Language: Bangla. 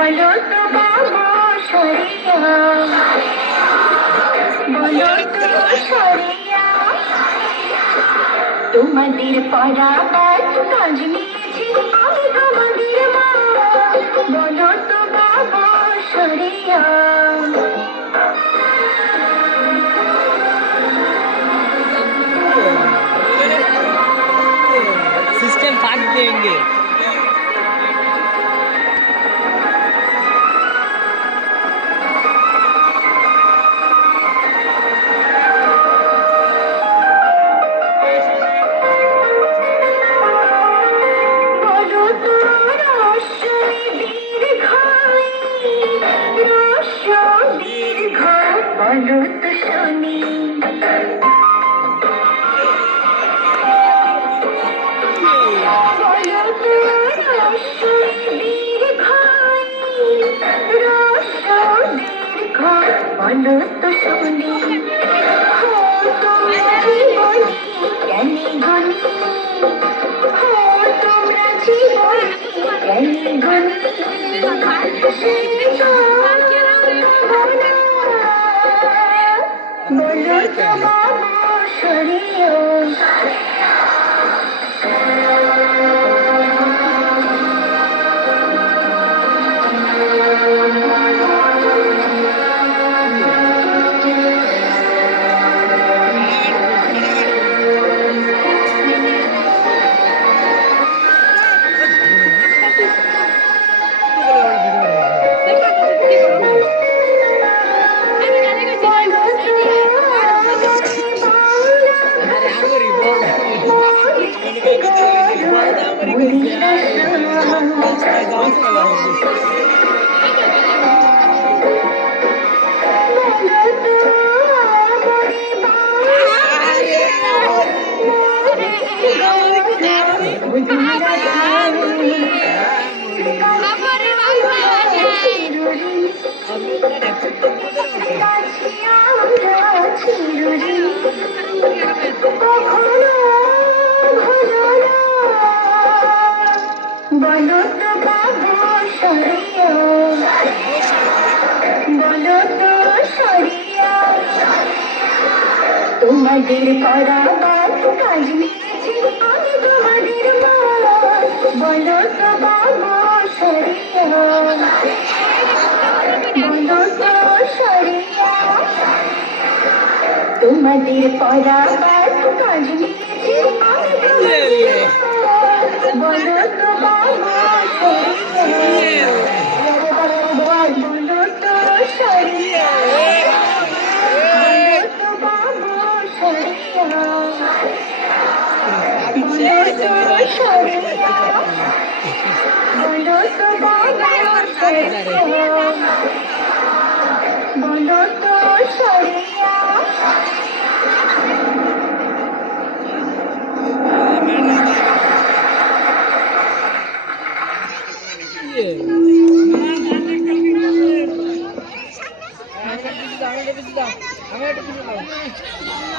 বলো তো বাবা সরিয়া, বলো তো সরিয়া, তোমাদের পড়াবার কাজ নিয়েছি আমি তোমাদের মা, বলো তো বাবা সরিয়া। सिस्टम फाड़ देंगे। বলো তো রস্যই দীর্ঘই, রস্য দীর্ঘ, বলো তো শুনি। বলো তো রস্যই দীর্ঘই, রস্য দীর্ঘ, বলো তো শুনি। হো তোমরা জীবনী জ্ঞানী গুণী, হো তোমরা জীবনী জ্ঞানী গুণী, বলো তো বাবা সরিয়া। বলো তো বাবা সরিয়া, বলো তো সরিয়া, তোমাদের করাবার কাজ নিয়েছি আমি তোমাদের মা, বলো তো বাবা সরিয়া, বলো তো সরিয়া, তোমাদের পড়াবার কাজ নিয়েছি আমি তোমাদের মা, বলো তো বাবা সরিয়া, বলো তো সরিয়া, বলো তো বাবা সরিয়া, বলো তো সরিয়া, বলো তো বাবা সরিয়া, বলো তো সরিয়া। আমি একটা